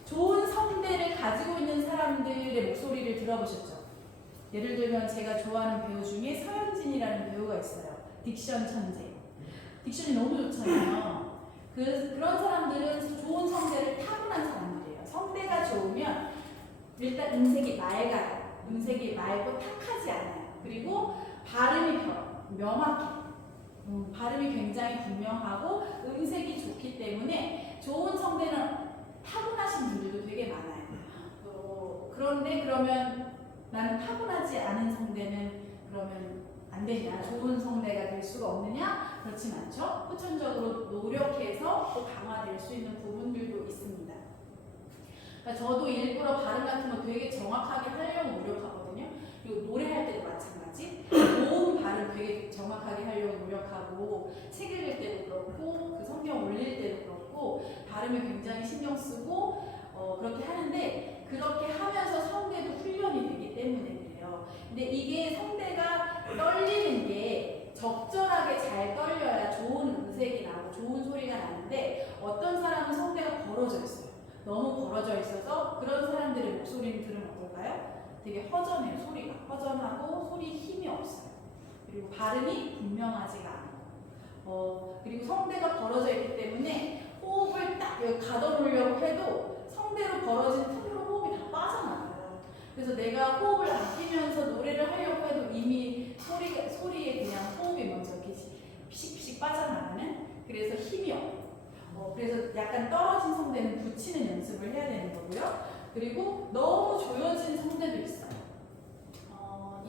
좋은 성대를 가지고 있는 사람들의 목소리를 들어보셨죠? 예를 들면 제가 좋아하는 배우 중에 서현진이라는 배우가 있어요. 딕션 천재. 딕션이 너무 좋잖아요. 그런 사람들은 좋은 성대를 타고난 사람들이에요. 성대가 좋으면 일단 음색이 맑아요. 음색이 맑고 탁하지 않아요. 그리고 발음이 명확해. 발음이 굉장히 분명하고 음색이 좋기 때문에 좋은 성대는 타고나신 분들도 되게 많아요. 그런데 그러면 나는 타고나지 않은 성대는 그러면 안 되냐? 좋은 성대가 될 수가 없느냐? 그렇진 않죠. 후천적으로 노력해서 또 강화될 수 있는 부분들도 있습니다. 그러니까 저도 일부러 발음 같은 거 되게 정확하게 하려고 노력하거든요. 그리고 노래할 때도 마찬가지. 모음 발음 되게 정확하게 하려고 노력하고 책 읽을 때도 그렇고 그 성경 올릴 때도 그렇고 발음에 굉장히 신경 쓰고 그렇게 하는데 그렇게 하면서 성대도 훈련이 되기 때문에 그래요. 근데 이게 성대가 떨리는 게 적절하게 잘 떨려야 좋은 음색이 나고 좋은 소리가 나는데 어떤 사람은 성대가 벌어져 있어요. 너무 벌어져 있어서 그런 사람들의 목소리를 들으면 어떨까요? 되게 허전해요. 소리가 허전하고 소리 힘이 없어요. 그리고 발음이 분명하지가 않아요. 그리고 성대가 벌어져 있기 때문에 호흡을 딱 여기 가둬놓으려고 해도 성대로 벌어진 틈으로 호흡이 다 빠져나가요. 그래서 내가 호흡을 아끼면서 노래를 하려고 해도 이미 소리에 그냥 호흡이 먼저 이렇게 피식피식 빠져나가는 그래서 힘이 없어요. 그래서 약간 떨어진 성대는 붙이는 연습을 해야 되는 거고요. 그리고 너무 조여진 성대도 있어요.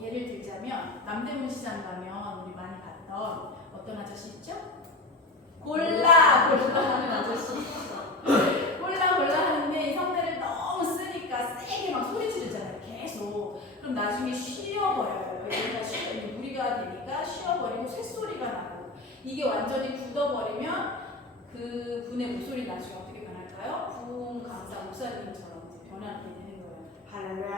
예를 들자면 남대문 시장 가면 우리 많이 봤던 어떤 아저씨 있죠? 골라 하는 아저씨. 골라 하는데 이 성대를 너무 쓰니까 세게 막 소리 지르잖아요. 계속. 그럼 나중에 쉬어버려요. 여기가 무리가 되니까 쉬어버리고 쇳소리가 나고 이게 완전히 굳어버리면 그 분의 목소리 나중에 어떻게 변할까요? 부흥 강사 목사님처럼 이제 변하게 되는 거예요. 할렐루야,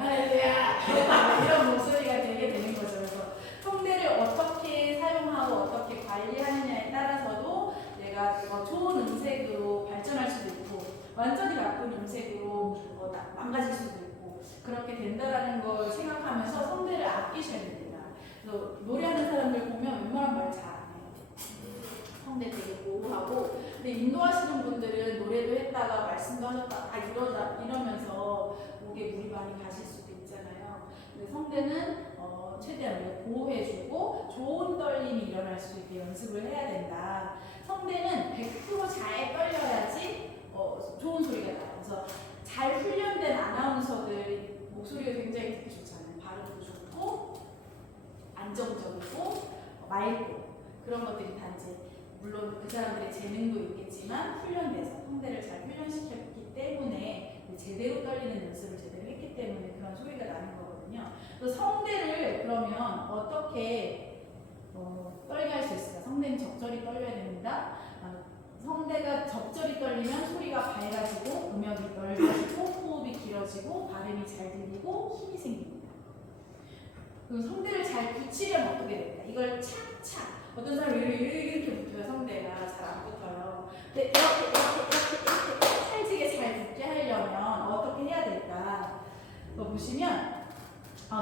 할렐루야 이런 목소리가 되게 되는 거죠. 그래서 성대를 어떻게 사용하고 어떻게 관리하느냐에 따라서도 내가 좋은 음색으로 발전할 수도 있고 완전히 나쁜 음색으로 망가질 수도 있고 그렇게 된다라는 걸 생각하면서 성대를 아끼셔야 됩니다. 그래서 노래하는 사람들 보면 웬만한 말 잘 안 해요. 성대 되게 보호하고 근데 인도하시는 분들은 노래도 했다가 말씀도 하셨다가 이러면서 목에 물이 많이 가실 수도 있잖아요. 근데 성대는 최대한 보호해주고 좋은 떨림이 일어날 수 있게 연습을 해야 된다. 성대는 100% 잘 떨려야지 좋은 소리가 나요. 그래서 잘 훈련된 아나운서들 목소리가 굉장히 듣기 좋잖아요. 발음도 좋고 안정적이고 맑고 그런 것들이 단지 물론 그 사람들의 재능도 있겠지만 훈련돼서 성대를 잘 훈련시켰기 때문에 제대로 떨리는 연습을 제대로 했기 때문에 그런 소리가 나는 거거든요. 그래서 성대를 그러면 어떻게 떨게 할 수 있을까? 성대는 적절히 떨려야 됩니다. 성대가 적절히 떨리면 소리가 밝아지고 음역이 넓어지고 호흡이 길어지고 발음이 잘 들리고 힘이 생깁니다. 그 성대를 잘 붙이려면 어떻게 될까? 이걸 착착 어떤 사람이 이렇게 붙어요. 성대가 잘 안 붙어요. 근데 이렇게 찰지게 잘 붙게 하려면 어떻게 해야 될까? 보시면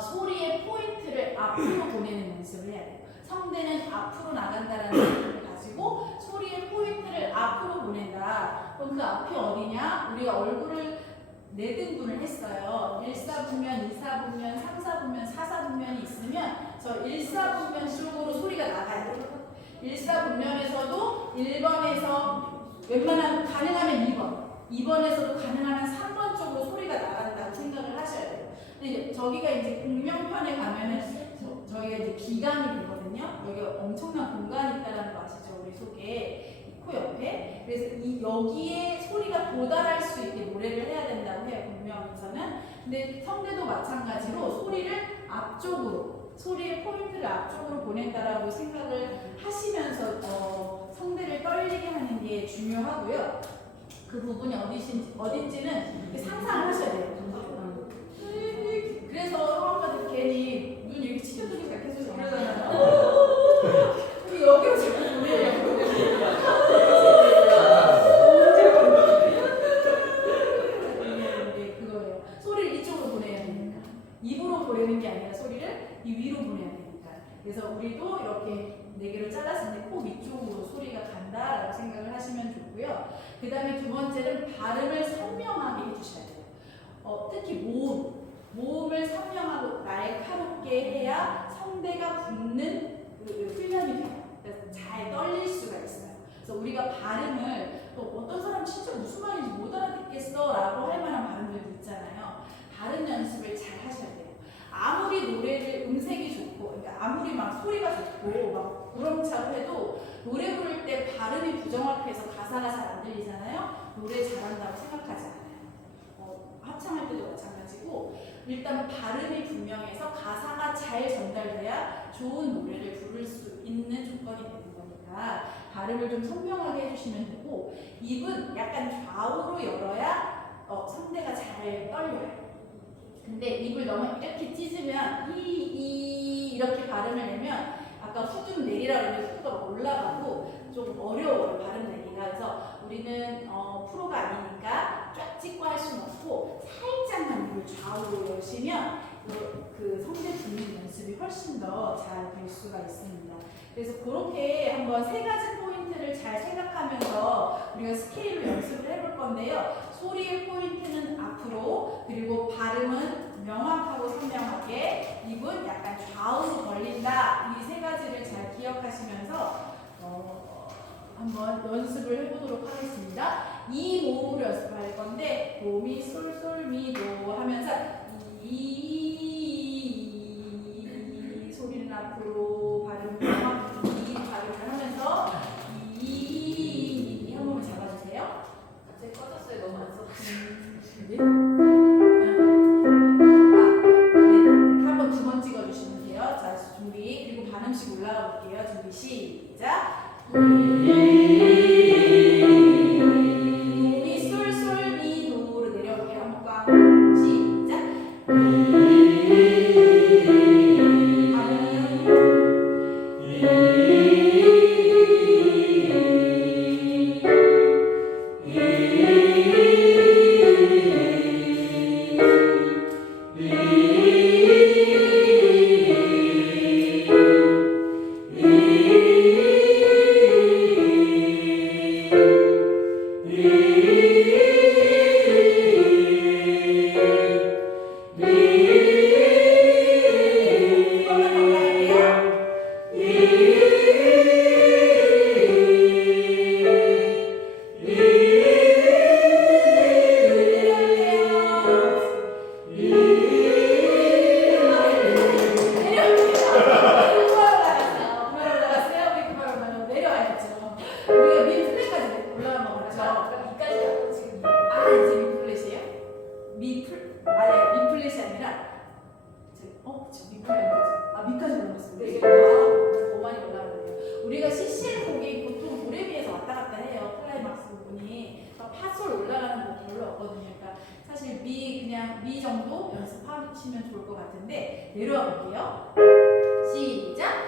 소리의 포인트를 앞으로 보내는 연습을 해야 돼요. 성대는 앞으로 나간다는 생각을 가지고 소리의 포인트를 앞으로 보낸다. 그럼 그 앞이 어디냐? 우리가 얼굴을 4등분을 했어요. 1사분면, 2사분면, 3사분면, 4사분면이 있으면 저 1사분면 쪽으로 소리가 나가야 돼요. 1사분면에서도 1번에서 웬만하면 가능하면 2번, 2번에서도 가능하면 3번 쪽으로 소리가 나간다고 생각을 하셔야 돼요. 근데 저기가 이제 공명편에 가면은 저희가 이제 기강이 되거든요. 여기 엄청난 공간이 있다는 거 아시죠? 우리 속에 이 코 옆에. 그래서 여기에 소리가 도달할 수 있게 노래를 해야 된다고 해요. 공명에서는. 근데 성대도 마찬가지로 소리를 앞쪽으로 소리의 포인트를 앞쪽으로 보낸다라고 생각을 하시면서 성대를 떨리게 하는 게 중요하고요. 그 부분이 어딘지는 상상을 하셔야 돼요. 그래서 성악가들 괜히 눈 이렇게 치켜두니까 계속 그러잖아요. 근데 여기로 자꾸 보내려고. 그거예요. 소리를 이쪽으로 보내야 되니까. 입으로 보내는 게 아니라 소리를 이 위로 보내야 되니까. 그래서 우리도 이렇게 4개로 잘랐을 때 코 위쪽으로 소리가 간다라고 생각을 하시면 좋고요. 그 다음에 두 번째는 발음을 선명하게 해주셔야 돼요. 특히 모음을 선명하고 날카롭게 해야 성대가 붙는 훈련이 돼요. 그래서 잘 떨릴 수가 있어요. 그래서 우리가 발음을 또 어떤 사람 진짜 무슨 말인지 못 알아듣겠어 라고 할 만한 발음들도 있잖아요. 다른 아무리 노래를 음색이 좋고, 그러니까 아무리 막 소리가 좋고 막 우렁차고 해도 노래 부를 때 발음이 부정확해서 가사가 잘 안 들리잖아요. 노래 잘한다고 생각하지 않아요. 합창할 때도 마찬가지고 일단 발음이 분명해서 가사가 잘 전달돼야 좋은 노래를 부를 수 있는 조건이 되는 거니까 발음을 좀 선명하게 해주시면 되고 입은 약간 좌우로 열어야 상대가 잘 떨려요. 근데 입을 너무 이렇게 찢으면 이렇게 발음을 내면 아까 후 좀 내리라 그러는데 후가 올라가고 좀 어려워요 발음 내기가. 그래서 우리는 프로가 아니니까 쫙 찍고 할 수는 없고 살짝만 입을 좌우로 여시면 그 성대 듣는 연습이 훨씬 더 잘 될 수가 있습니다. 그래서 그렇게 한번 세 가지 포인트를 잘 생각하면서 우리가 스케일로 연습을 해볼 건데요. 소리의 포인트는 앞으로, 그리고 발음은 명확하고 선명하게, 입은 약간 좌우로 벌린다. 이 세 가지를 잘 기억하시면서 한번 연습을 해보도록 하겠습니다. 이 모음으로 연습할 건데 도미 솔솔미도 하면서 이 소리는 앞으로 발음 명확히 이 발음을 하면서 이 한 번만 잡아주세요. 갑자기 꺼졌어요. 너무 안 써. 네. 한번 두 번 찍어주시면 돼요. 자, 준비. 그리고 반음씩 올라가 볼게요. 준비 시작. 미 솔솔미도로 내려볼게요. 한번 시작. 우리가 CCM 곡이 보통 노래 비해서 왔다 갔다 해요. 클라이막스 부분이. 파솔 올라가는 곡 별로 없거든요. 그러니까 사실 그냥 미 정도 연습하시면 좋을 것 같은데 내려와 볼게요. 시작.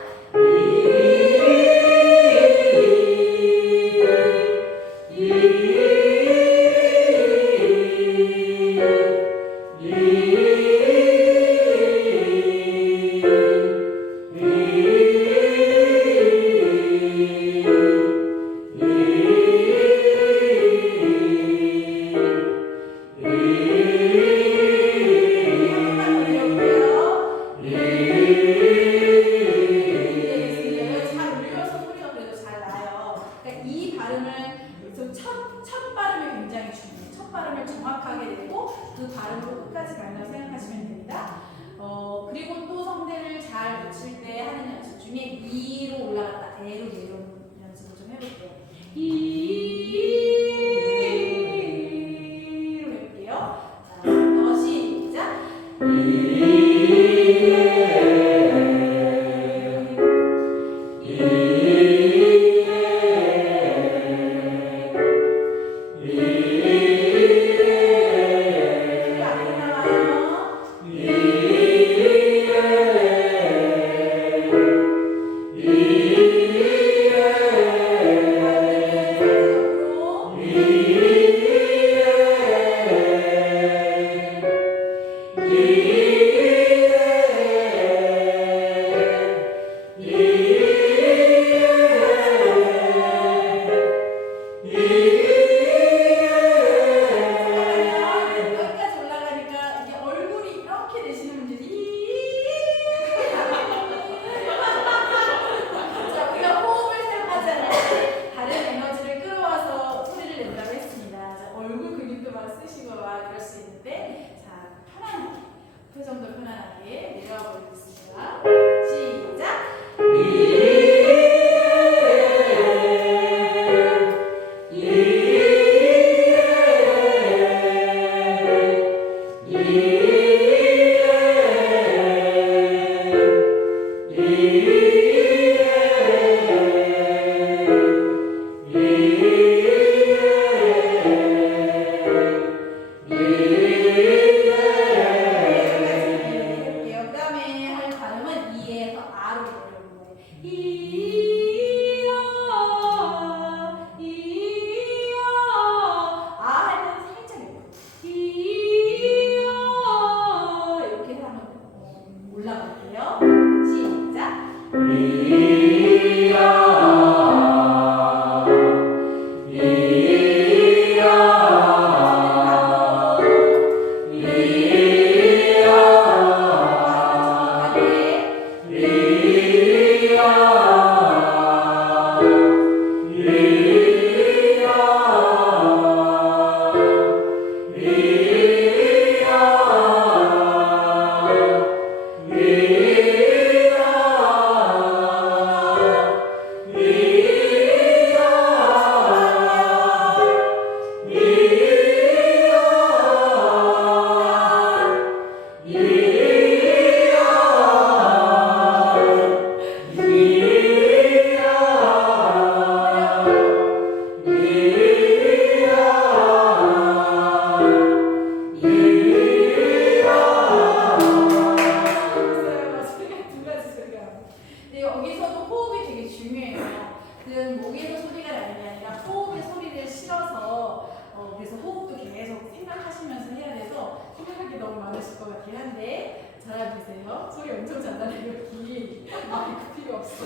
목에서 소리가 나는 게 아니라 호흡에 소리를 실어서 그래서 호흡도 계속 생각하시면서 해야 돼서 생각할 게 너무 많으실 것 같긴 한데 잘해보세요. 소리 엄청 잘 나는 여기 마이크 필요 없어.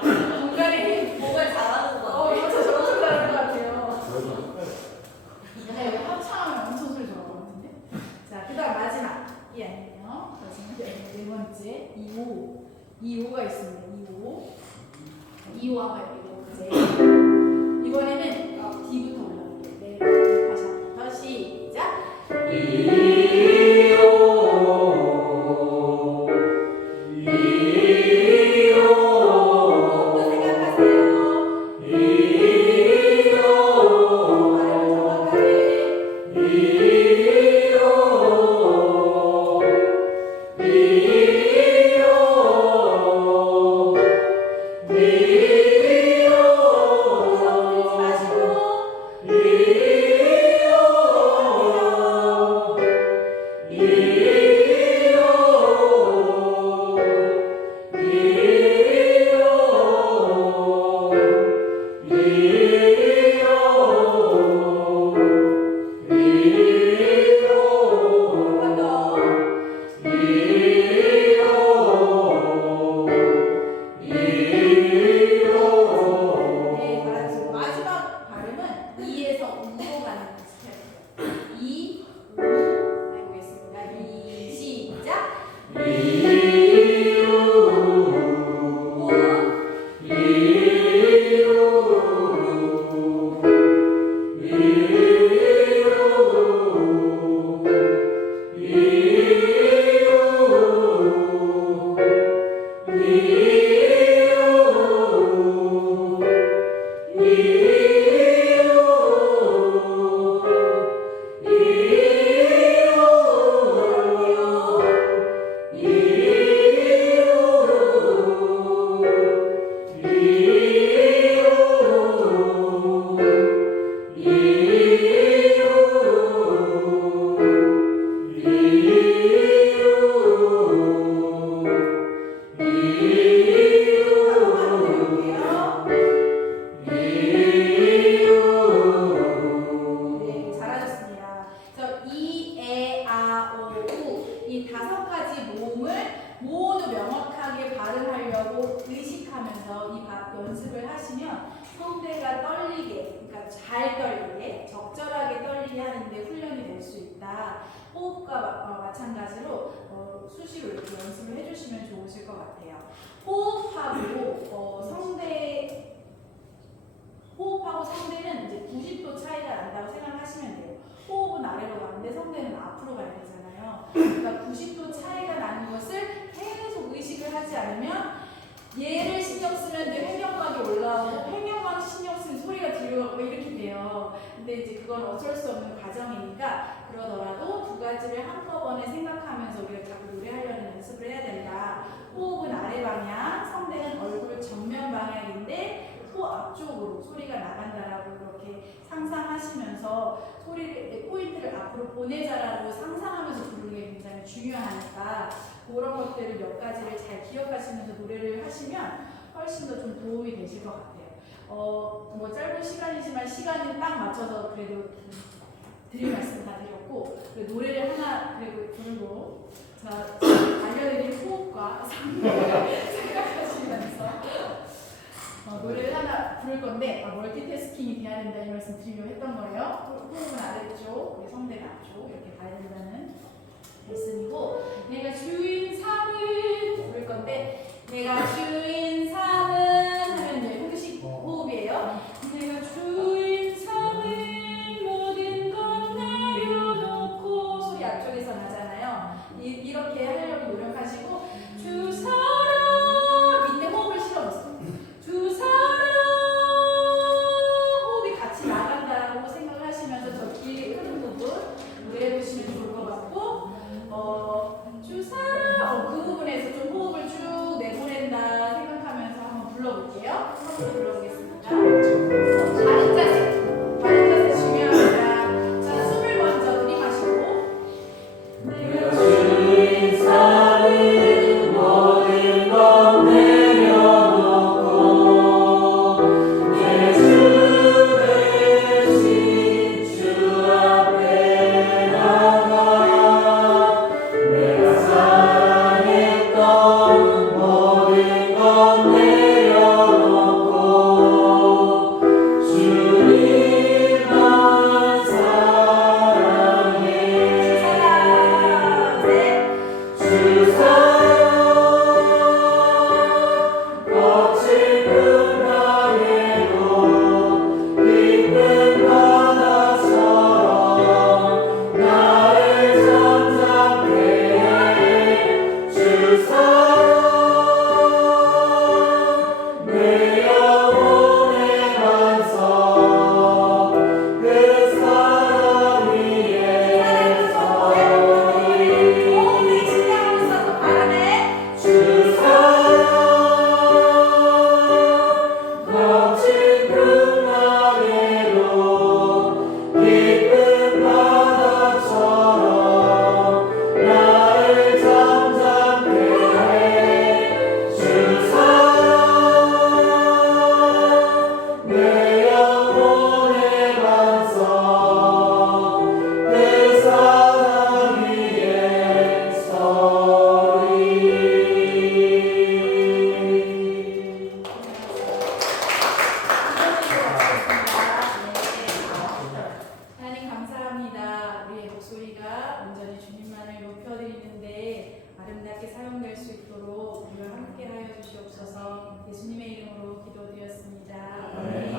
공간에 힘 뭐가 잘하는 거 같아. 엄청 잘하는 것 같아요. 저희도 할까요? 네, 합창하면 엄청 소리 좋을 것 같은데. 자, 그다음 마지막이 아니에요. 마지막 네 번째 2호. 2호가 있습니다. 2호. 2호 한번 해볼게요. 이제 이번에는 D부터 올라갈게요. 네, 다시 한번 시작. 호흡도 생각하세요. 발음을 정확하게. 흔들지 마시고. 한 번 더. 네, 잘하시고 마지막 발음은 2에서 5로 가는 스타일이에요. 2, 5 해보겠습니다. 2, 시작. 5, 네, 잘하셨습니다. 그래서 이, 에, 아, 오, 우, 이 5가지 모음을 모두 명확하게 발음하려고 의식하면서 이 연습을 하시면 성대가 떨리게, 그러니까 잘 떨리게, 적절하게 떨리게 하는데 훈련이 될 수 있다. 호흡과 마찬가지로 수시로 이렇게 연습을 해주시면 좋으실 것 같아요. 호흡하고 성대는 이제 90도 차이가 난다고 생각하시면 돼요. 호흡은 아래로 가는데 성대는 앞으로 가야 되잖아요. 그러니까 90도 차이가 나는 것을 계속 의식을 하지 않으면 얘를 신경 쓰면 이제 횡격막이 올라오고 횡격막 신경 쓰면 소리가 들려가고 이렇게 돼요. 근데 이제 그건 어쩔 수 없는 과정이니까 그러더라도 2가지를 한꺼번에 생각하면서 우리가 자꾸 노래하려는 연습을 해야 된다. 호흡은 아래 방향, 성대는 얼굴 정면 방향인데 코 앞쪽으로 소리가 나간다라고 이렇게 상상하시면서 소리를 포인트를 앞으로 보내자라고 상상하면서 부르는 게 굉장히 중요하니까 그런 것들을 몇 가지를 잘 기억하시면서 노래를 하시면 훨씬 더 좀 도움이 되실 것 같아요. 뭐 짧은 시간이지만 시간을 딱 맞춰서 그래도 드릴 말씀 다 드렸고 노래를 하나 그래도 부르고 자 알려드린 호흡과 상대를 생각하시면서 노래를 하나 부를 건데 멀티태스킹이 돼야 된다 이 말씀 드리려고 했던 거예요. 호흡은 아래쪽, 우리 성대는 앞쪽 이렇게 가야 된다는 말씀이고 내가 주인 삼은 부를 건데 내가 주인 삼은 하면 이제 호흡식 호흡이에요. 내가 주인 삼은 모든 건 내려놓고 소리 앞쪽에서 나잖아요. 이렇게 하려고 노력하시고 주 사랑 밑에 호흡을 실어보세요. 주 사랑 호흡이 같이 나간다고 생각을 하시면서 저 길게 흐른 부분 노래해 보시면 좋을 것 같고 주 사랑 그 부분에서 좀 호흡을 쭉 내보낸다 생각하면서 한번 불러볼게요. 한번 불러보겠습니다. 바른 자세 중요합니다. 자, 숨을 먼저 들이마시고 내가 주인 삼은 모든 것 내려놓고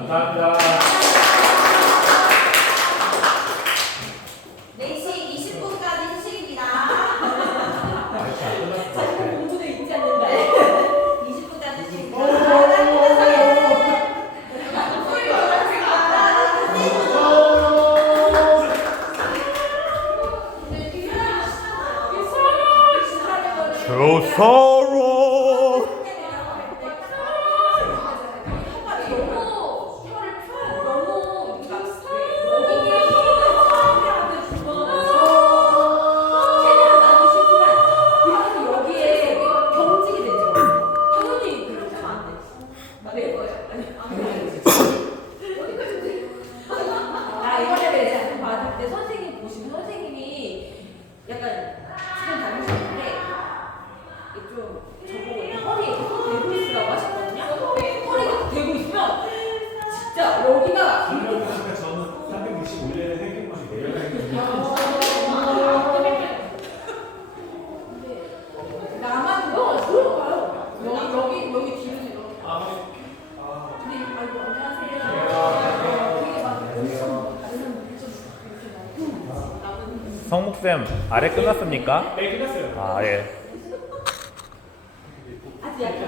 감사합니다. 4시 20분까지 휴식입니다. 아직 안 끝났을 것 같아. 공부도 있지 않는데. 20분까지 휴식입니다. 저 서로 너무 혀를 펴 너무 여기에 힘을 최대한 나기 싫지만 이렇게 여기에 경직이 되죠. 당연히 그렇게 하면 안 돼. 맞을 거예요? 아 이번에 이제 한번 받을 때 선생님 보시면 선생님이 약간 지금 다니시는데 이게 좀 저보고 허리에 손 대고 있으라고 하셨거든요. 허리가 대고 있으면 진짜 여기가 그러니까 저는 365일에 생각만 내려가는 나만 들어가요. 여기 뒤로 이렇게. 근데 아이고 안녕하세요. 되게 막 다른 분들 좀 이렇게 나오고 성목쌤 아래 끝났습니까? 네, 끝났어요. 아 예. 아직 약간